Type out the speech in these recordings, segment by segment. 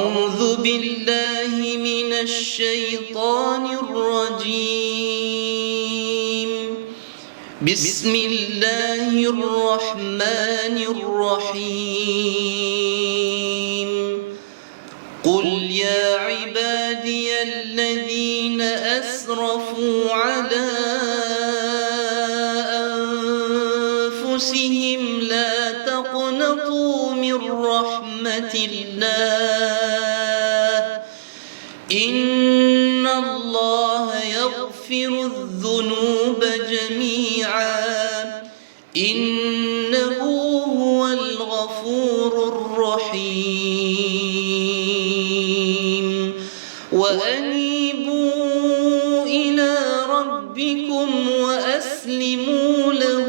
أعوذ بالله من الشيطان الرجيم. بسم الله الرحمن الرحيم. قل يا عبادي الذين أسرفوا على أنفسهم لا تقنطوا من رحمة الله إن الله يغفر الذنوب جميعا إنه هو الغفور الرحيم. وأنيبوا إلى ربكم وأسلموا له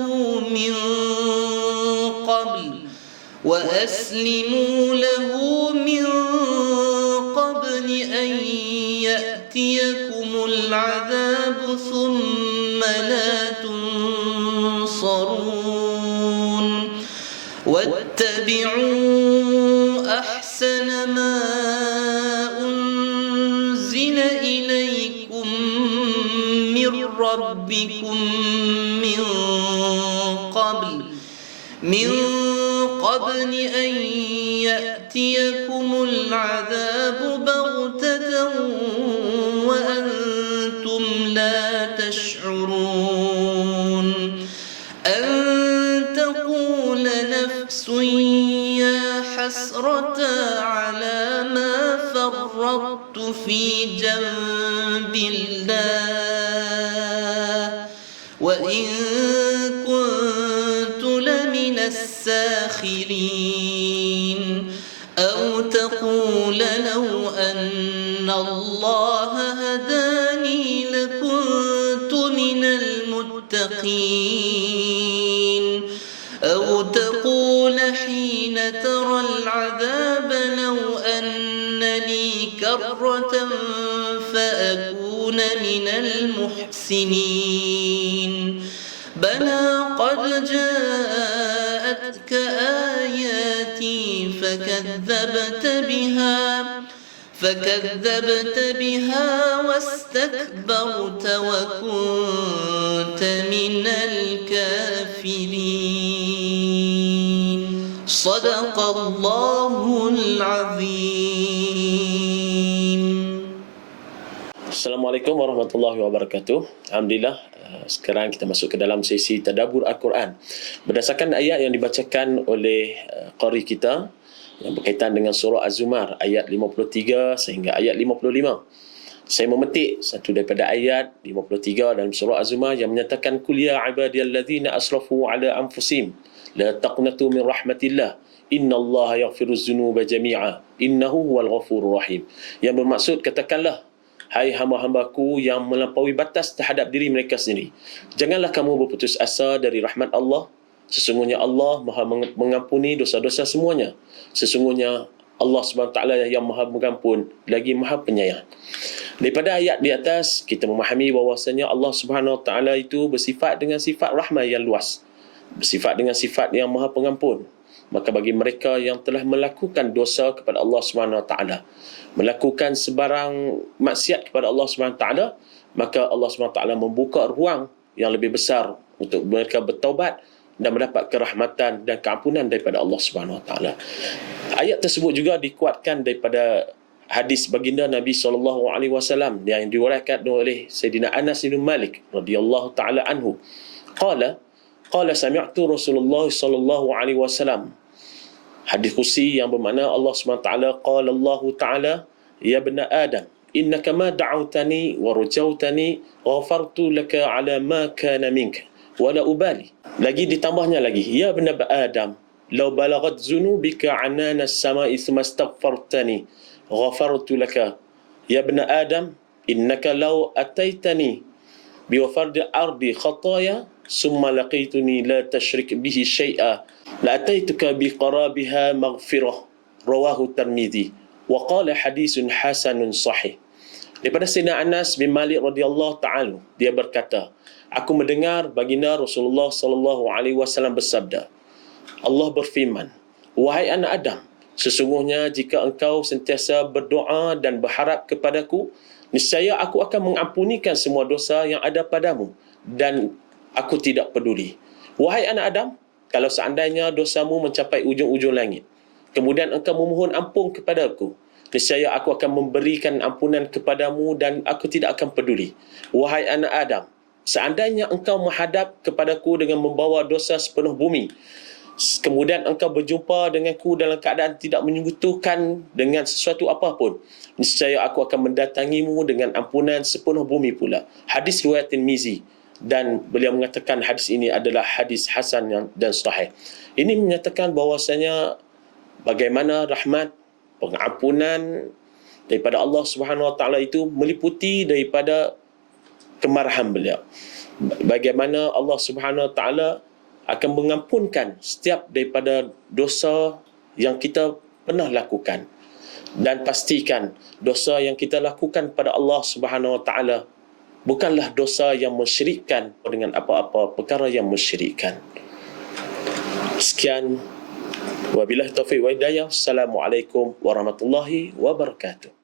من قبل أن يأتيكم العذاب ثم لا تنصرون. واتبعوا أحسن ما أنزل إليكم من ربكم من قبل أن يأتيكم العذاب بغتة وأنتم لا تشعرون. أن تقول نفس يا حسرة على ما فرطت في جنب الله وإن كنت لمن الساخرين. أو تقول لو أن الله هداني لكنت من المتقين. أو تقول حين ترى العذاب لو أن لي كرة فأكون من المحسنين. بلى قد جاءتك آياتي فكذبت بها واستكبرت وكنت من الكافرين. صدق الله العظيم. Assalamualaikum warahmatullahi wabarakatuh. Alhamdulillah, sekarang kita masuk ke dalam sesi tadabbur Al-Quran berdasarkan ayat yang dibacakan oleh qari kita yang berkaitan dengan surah Az-Zumar ayat 53 sehingga ayat 55. Saya memetik satu daripada ayat 53 dalam surah Az-Zumar yang menyatakan qul ya ibadiyalladzina asrafu ala anfusihim la taqnatu min rahmatillah innallaha yaghfiruz dzunuba jami'a innahu huwal ghafurur rahim. Yang bermaksud, katakanlah, hai hamba-hambaku yang melampaui batas terhadap diri mereka sendiri, janganlah kamu berputus asa dari rahmat Allah. Sesungguhnya Allah Maha mengampuni dosa-dosa semuanya. Sesungguhnya Allah SWT yang Maha mengampun lagi Maha penyayang. Daripada ayat di atas kita memahami bahawasanya Allah SWT itu bersifat dengan sifat rahmat yang luas, bersifat dengan sifat yang Maha pengampun. Maka bagi mereka yang telah melakukan dosa kepada Allah SWT, melakukan sebarang maksiat kepada Allah SWT, maka Allah SWT membuka ruang yang lebih besar untuk mereka bertaubat dan mendapat kerahmatan dan keampunan daripada Allah SWT. Ayat tersebut juga dikuatkan daripada hadis baginda Nabi SAW yang diriwayatkan oleh Sayyidina Anas bin Malik radhiyallahu taala anhu. Qala sami'tu Rasulullah sallallahu alaihi wasallam. Hadis kursi yang bermakna Allah SWT qala Allah Ta'ala ya ibna Adam innaka ma da'awtani wa rajautani ghafartu laka ala ma kana minka wala ubali. Lagi ditambahnya lagi, ya ibna Adam law balagat zunubika anana as-sama'i thumma astaghfartani ghafartu laka. Ya ibna Adam innaka law ataitani biwafardi ardi khataya summa laqituni la tashrik bihi syai'a la ataituka biqarabiha maghfirah. Rawahu Tirmizi wa qala hadisun hasanun sahih. Daripada Sayyidina Anas bin Malik radhiyallahu ta'ala, dia berkata, aku mendengar baginda Rasulullah sallallahu alaihi wasallam bersabda, Allah berfirman, wahai anak Adam, Sesungguhnya jika engkau sentiasa berdoa dan berharap kepadaku, niscaya aku akan mengampunikan semua dosa yang ada padamu dan aku tidak peduli. Wahai anak Adam, kalau seandainya dosamu mencapai ujung-ujung langit, kemudian engkau memohon ampun kepadaku, niscaya aku akan memberikan ampunan kepadamu dan aku tidak akan peduli. Wahai anak Adam, seandainya engkau menghadap kepadaku dengan membawa dosa sepenuh bumi, kemudian engkau berjumpa denganku dalam keadaan tidak menyentuhkan dengan sesuatu apapun, niscaya aku akan mendatangimu dengan ampunan sepenuh bumi pula. Hadis riwayat Tirmizi, dan beliau mengatakan hadis ini adalah hadis hasan dan sahih. Ini menyatakan bahawasanya bagaimana rahmat, pengampunan daripada Allah Subhanahu Wa Taala itu meliputi daripada kemarahan beliau. Bagaimana Allah Subhanahu Wa Taala akan mengampunkan setiap daripada dosa yang kita pernah lakukan, dan pastikan dosa yang kita lakukan pada Allah Subhanahu Wa Taala bukanlah dosa yang mensyirikkan dengan apa-apa perkara yang mensyirikkan. Sekian, wabillahi taufiq wa hidayah. Assalamualaikum warahmatullahi wabarakatuh.